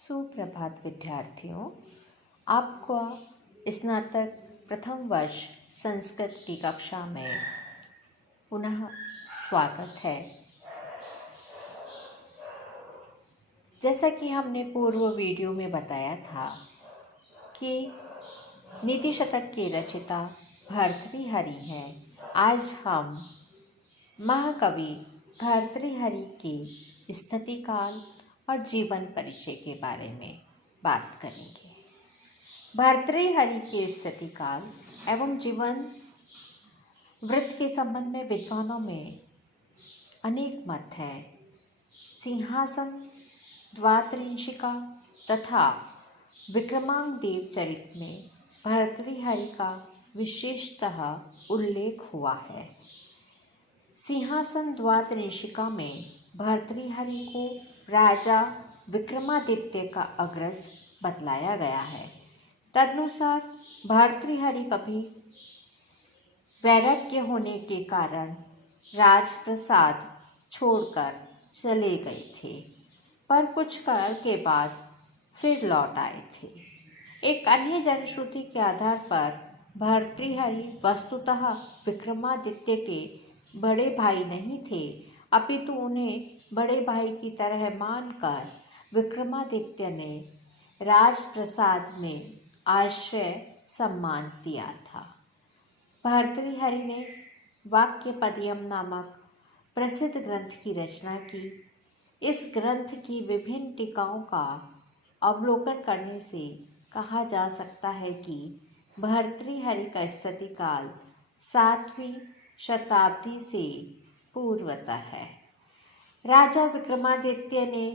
सुप्रभात विद्यार्थियों, आपका स्नातक प्रथम वर्ष संस्कृत की कक्षा में पुनः स्वागत है। जैसा कि हमने पूर्व वीडियो में बताया था कि नीति शतक के रचयिता भर्तृहरि हैं। आज हम महाकवि भर्तृहरि के स्थिति काल और जीवन परिचय के बारे में बात करेंगे। भर्तृहरि के स्थिति काल एवं जीवन वृत्त के संबंध में विद्वानों में अनेक मत हैं। सिंहासन द्वात्रिंशिका तथा विक्रमांक देव चरित में भर्तृहरि का विशेषतः उल्लेख हुआ है। सिंहासन द्वात्रिंशिका में भर्तृहरि को राजा विक्रमादित्य का अग्रज बतलाया गया है। तदनुसार भर्तृहरि कभी वैराग्य होने के कारण राजप्रसाद छोड़कर चले गए थे, पर कुछ काल के बाद फिर लौट आए थे। एक अन्य जनश्रुति के आधार पर भर्तृहरि वस्तुतः विक्रमादित्य के बड़े भाई नहीं थे, अपितु उन्हें बड़े भाई की तरह मानकर विक्रमादित्य ने राजप्रसाद में आश्रय सम्मान दिया था। भर्तृहरि ने वाक्यपदीयम नामक प्रसिद्ध ग्रंथ की रचना की। इस ग्रंथ की विभिन्न टीकाओं का अवलोकन करने से कहा जा सकता है कि भर्तृहरि का स्थिति काल 7वीं शताब्दी से पूर्वतर है। राजा विक्रमादित्य ने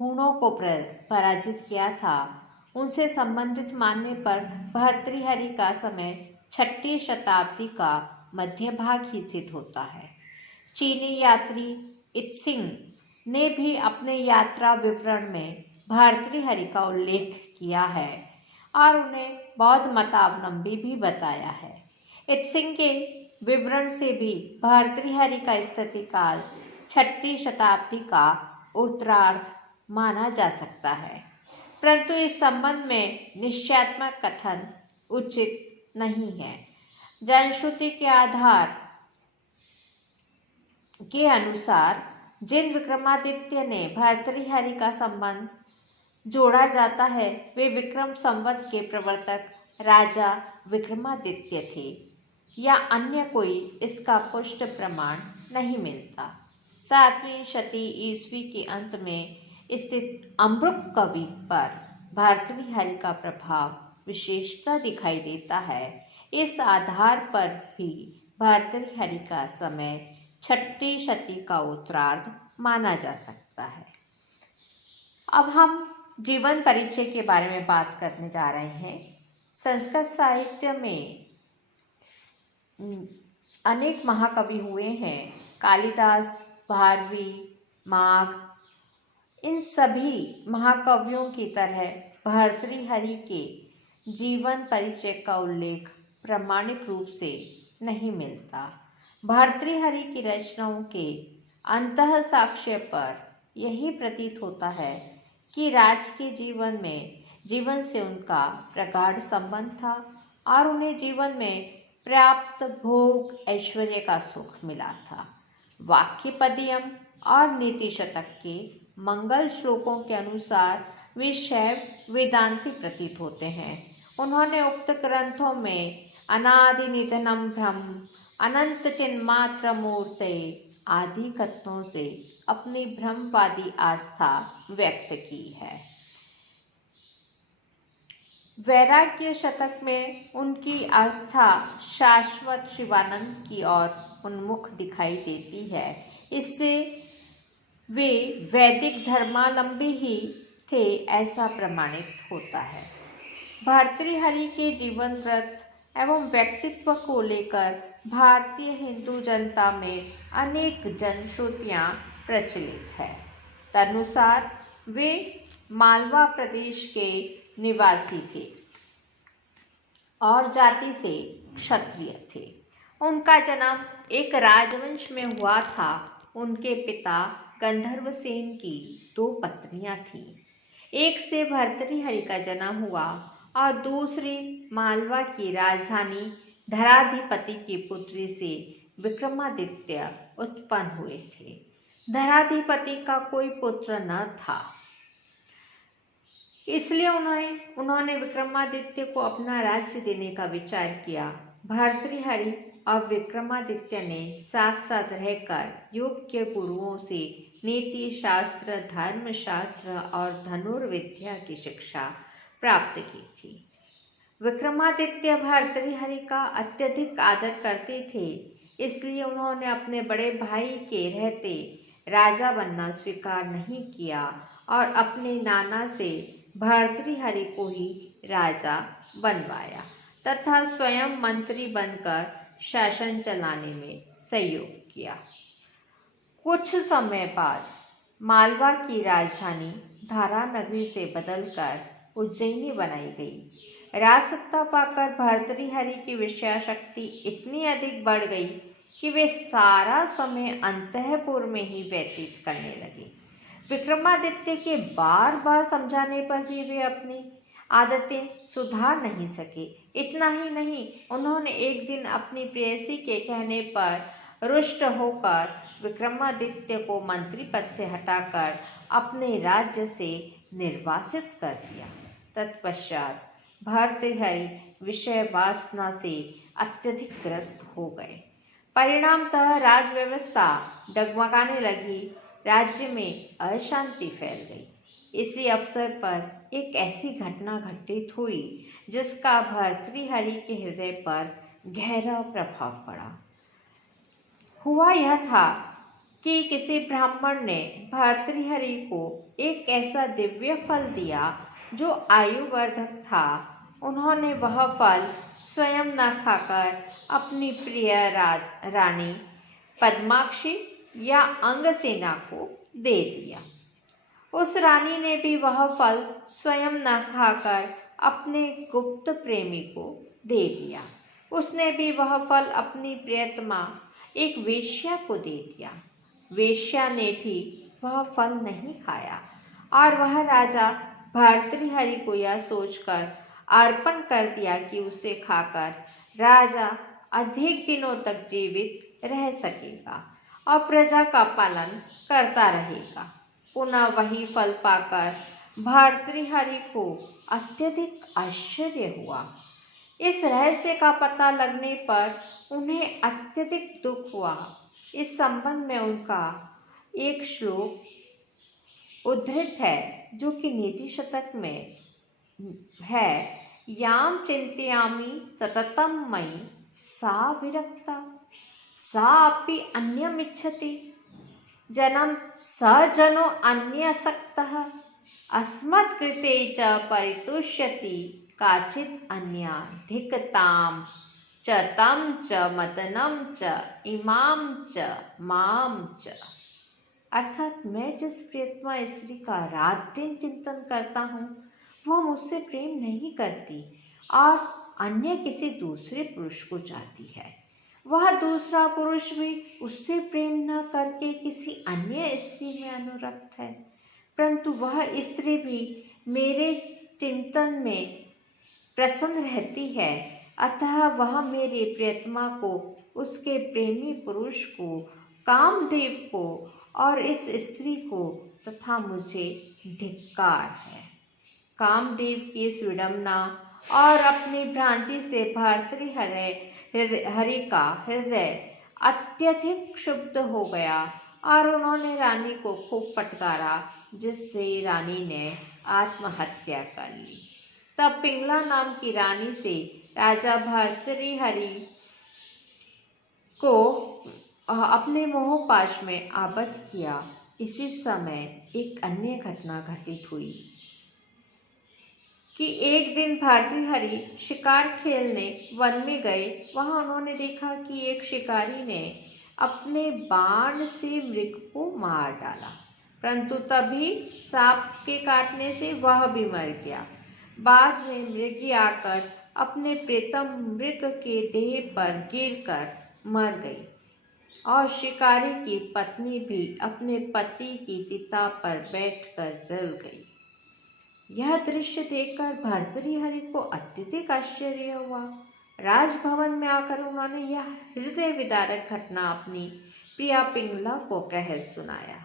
हूणों को पराजित किया था। उनसे संबंधित मानने पर भर्तृहरि का समय 6ठी शताब्दी का मध्य भाग ही सिद्ध होता है। चीनी यात्री इत्सिंग ने भी अपने यात्रा विवरण में भर्तृहरि का उल्लेख किया है और उन्हें बौद्ध मतावलंबी भी बताया है। इत्सिंग के विवरण से भी भर्तृहरि का स्थिति काल 6ठी शताब्दी का उत्तरार्ध माना जा सकता है, परंतु इस संबंध में निश्चयात्मक कथन उचित नहीं है। जनश्रुति के आधार के अनुसार जिन विक्रमादित्य ने भर्तृहरि का संबंध जोड़ा जाता है वे विक्रम संवत के प्रवर्तक राजा विक्रमादित्य थे या अन्य कोई, इसका पुष्ट प्रमाण नहीं मिलता। 7वीं शती ईस्वी के अंत में स्थित अमृत कवि पर भर्तृहरि का प्रभाव विशेषता दिखाई देता है। इस आधार पर भी भर्तृहरि का समय 6ठी शती का उत्तरार्ध माना जा सकता है। अब हम जीवन परिचय के बारे में बात करने जा रहे हैं। संस्कृत साहित्य में अनेक महाकवि हुए हैं। कालिदास, भारवी, माघ, इन सभी महाकवियों की तरह भर्तृहरि के जीवन परिचय का उल्लेख प्रामाणिक रूप से नहीं मिलता। भर्तृहरि की रचनाओं के अंतः साक्ष्य पर यही प्रतीत होता है कि राजकीय जीवन से उनका प्रगाढ़ संबंध था और उन्हें जीवन में पर्याप्त भोग ऐश्वर्य का सुख मिला था। वाक्यपदीयम और नीति शतक के मंगल श्लोकों के अनुसार वे शैव वेदांती प्रतीत होते हैं। उन्होंने उक्त ग्रंथों में अनादि निधनम ब्रह्म, अनंत चिन्मात्र मूर्ते आदि कथनों से अपनी ब्रह्मवादी आस्था व्यक्त की है। वैराग्य शतक में उनकी आस्था शाश्वत शिवानंद की ओर उन्मुख दिखाई देती है। इससे वे वैदिक धर्मावलंबी ही थे ऐसा प्रमाणित होता है। भर्तृहरि के जीवन व्रत एवं व्यक्तित्व को लेकर भारतीय हिंदू जनता में अनेक जनश्रुतियाँ प्रचलित है। तदनुसार वे मालवा प्रदेश के निवासी थे और जाति से क्षत्रिय थे। उनका जन्म एक राजवंश में हुआ था। उनके पिता गंधर्वसेन की 2 पत्नियां थीं। एक से भर्तृहरि का जन्म हुआ और दूसरी मालवा की राजधानी धराधिपति की पुत्री से विक्रमादित्य उत्पन्न हुए थे। धराधिपति का कोई पुत्र न था, इसलिए उन्होंने विक्रमादित्य को अपना राज्य देने का विचार किया। भर्तृहरि और विक्रमादित्य ने साथ साथ रहकर योग्य गुरुओं से नीति शास्त्र, धर्म शास्त्र और धनुर्विद्या की शिक्षा प्राप्त की थी। विक्रमादित्य भर्तृहरि का अत्यधिक आदर करते थे, इसलिए उन्होंने अपने बड़े भाई के रहते राजा बनना स्वीकार नहीं किया और अपने नाना से भर्तृहरि को ही राजा बनवाया तथा स्वयं मंत्री बनकर शासन चलाने में सहयोग किया। कुछ समय बाद मालवा की राजधानी धारा नगरी से बदलकर उज्जैनी बनाई गई। राजसत्ता पाकर भर्तृहरि की विषया शक्ति इतनी अधिक बढ़ गई कि वे सारा समय अंतःपुर में ही व्यतीत करने लगे। विक्रमादित्य के बार बार समझाने पर भी वे अपनी आदतें सुधार नहीं सके। इतना ही नहीं, उन्होंने एक दिन अपनी प्रेयसी के कहने पर रुष्ट होकर विक्रमादित्य को मंत्री पद से हटाकर अपने राज्य से निर्वासित कर दिया। तत्पश्चात भर्तृहरि विषय वासना से अत्यधिक ग्रस्त हो गए। परिणामतः राज व्यवस्था डगमगाने लगी, राज्य में अशांति फैल गई। इसी अवसर पर एक ऐसी घटना घटित हुई जिसका भर्तृहरि के हृदय पर गहरा प्रभाव पड़ा। हुआ यह था कि किसी ब्राह्मण ने भर्तृहरि को एक ऐसा दिव्य फल दिया जो आयुवर्धक था। उन्होंने वह फल स्वयं न खाकर अपनी प्रिय रानी पद्माक्षी या अंगसेना को दे दिया। उस रानी ने भी वह फल स्वयं न खाकर अपने गुप्त प्रेमी को दे दिया। उसने भी वह फल अपनी प्रियतमा एक वेश्या को दे दिया। वेश्या ने भी वह फल नहीं खाया और वह राजा भर्तृहरि को यह सोचकर अर्पण कर दिया कि उसे खाकर राजा अधिक दिनों तक जीवित रह सकेगा और प्रजा का पालन करता रहेगा। पुनः वही फल पाकर भर्तृहरि को अत्यधिक आश्चर्य हुआ। इस रहस्य का पता लगने पर उन्हें अत्यधिक दुख हुआ। इस संबंध में उनका एक श्लोक उद्धृत है जो कि नीति शतक में है। याम चिंतयामि सततम मयि सा विरक्ता सा अपि अन्यमिच्छति जन्म स जनो अन्यसक्तः अस्मत्कृते च परितुष्यति काचित् अन्याधिकतां च तं च मतनं च इमां च मां च। अर्थात मैं जिस प्रियतमा स्त्री का रात दिन चिंतन करता हूँ वह मुझसे प्रेम नहीं करती और अन्य किसी दूसरे पुरुष को चाहती है। वह दूसरा पुरुष भी उससे प्रेम न करके किसी अन्य स्त्री में अनुरक्त है, परंतु वह स्त्री भी मेरे चिंतन में प्रसन्न रहती है। अतः वह मेरे प्रियतमा को, उसके प्रेमी पुरुष को, कामदेव को और इस स्त्री को तथा मुझे धिक्कार है। कामदेव की इस विडंबना और अपनी भ्रांति से भर्तृहरि का हृदय अत्यधिक क्षुब्ध हो गया और उन्होंने रानी को खूब फटकारा, जिससे रानी ने आत्महत्या कर ली। तब पिंगला नाम की रानी से राजा भर्तृहरि को अपने मोहपाश में आबद्ध किया। इसी समय एक अन्य घटना घटित हुई कि एक दिन भर्तृहरि शिकार खेलने वन में गए। वहां उन्होंने देखा कि एक शिकारी ने अपने बाण से मृग को मार डाला, परंतु तभी सांप के काटने से वह भी मर गया। बाद में मृगी आकर अपने प्रियतम मृग के देह पर गिरकर मर गई और शिकारी की पत्नी भी अपने पति की चिता पर बैठकर जल गई। यह दृश्य देखकर भर्तृहरि को अत्यधिक आश्चर्य हुआ। राजभवन में आकर उन्होंने यह हृदय विदारक घटना अपनी प्रिया पिंगला को कह सुनाया।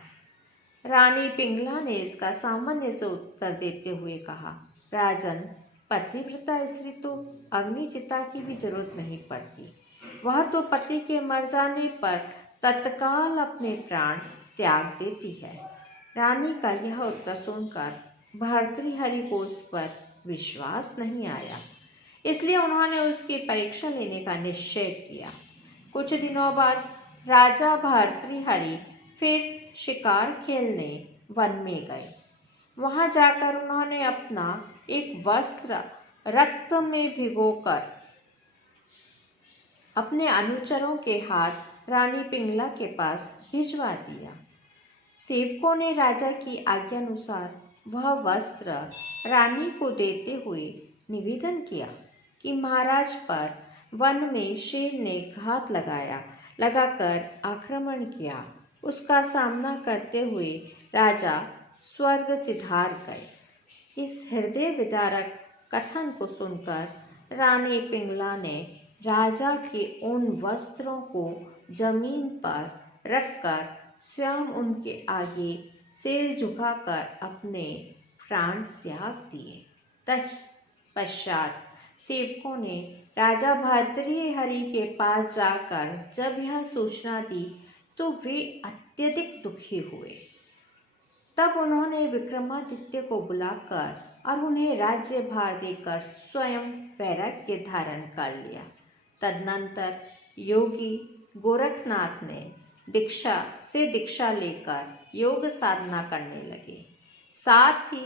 रानी पिंगला ने इसका सामान्य से उत्तर देते हुए कहा, राजन, पतिव्रता स्त्री तो अग्नि चिता की भी जरूरत नहीं पड़ती। वह तो पति के मर जाने पर तत्काल अपने प्राण त्याग देती है। रानी का यह उत्तर सुनकर भर्तृहरि को उस पर विश्वास नहीं आया, इसलिए उन्होंने उसकी परीक्षा लेने का निश्चय किया। कुछ दिनों बाद राजा भर्तृहरि फिर शिकार खेलने वन में गए। वहां जाकर उन्होंने अपना एक वस्त्र रक्त में भिगोकर अपने अनुचरों के हाथ रानी पिंगला के पास भिजवा दिया। सेवकों ने राजा की आज्ञानुसार वह वस्त्र रानी को देते हुए निवेदन किया कि महाराज पर वन में शेर ने घात लगाकर आक्रमण किया। उसका सामना करते हुए राजा स्वर्ग सिधार गए। इस हृदय विदारक कथन को सुनकर रानी पिंगला ने राजा के उन वस्त्रों को जमीन पर रखकर स्वयं उनके आगे सिर झुकाकर अपने प्राण त्याग दिए। तत्पश्चात सेवकों ने राजा भर्तृहरि के पास जाकर जब यह सूचना दी तो वे अत्यधिक दुखी हुए। तब उन्होंने विक्रमादित्य को बुलाकर और उन्हें राज्य भार देकर स्वयं वैराग्य धारण कर लिया। तदनंतर योगी गोरखनाथ ने दीक्षा लेकर योग साधना करने लगे। साथ ही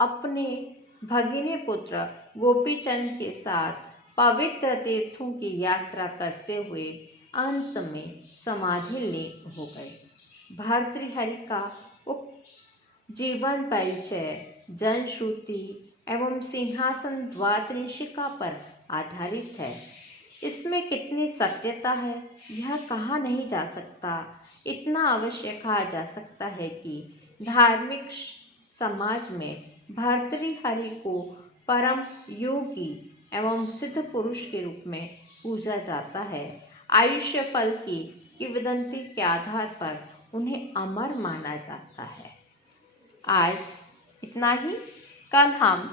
अपने भगिनी पुत्र गोपीचंद के साथ पवित्र तीर्थों की यात्रा करते हुए अंत में समाधि लीन हो गए। भर्तृहरि का जीवन परिचय जनश्रुति एवं सिंहासन द्वादशिका पर आधारित है। इसमें कितनी सत्यता है यह कहा नहीं जा सकता। इतना अवश्य कहा जा सकता है कि धार्मिक समाज में भर्तृहरि को परम योगी एवं सिद्ध पुरुष के रूप में पूजा जाता है। आयुष्य फल की किंवदंती के आधार पर उन्हें अमर माना जाता है। आज इतना ही। कल हम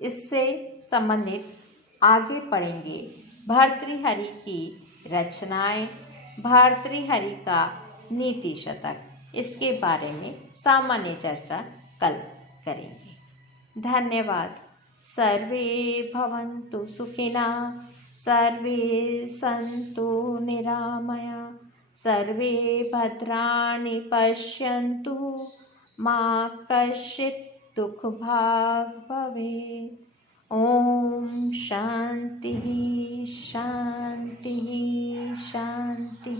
इससे संबंधित आगे पढ़ेंगे भर्तृहरि की रचनाएं, भर्तृहरि का नीति शतक, इसके बारे में सामान्य चर्चा कल करेंगे। धन्यवाद। सर्वे भवन्तु सुखिनः, सर्वे सन्तु निरामया, सर्वे भद्राणि पश्यन्तु, मा कश्चित् दुःखभाग् भवेत्। ओम शांति शांति शांति।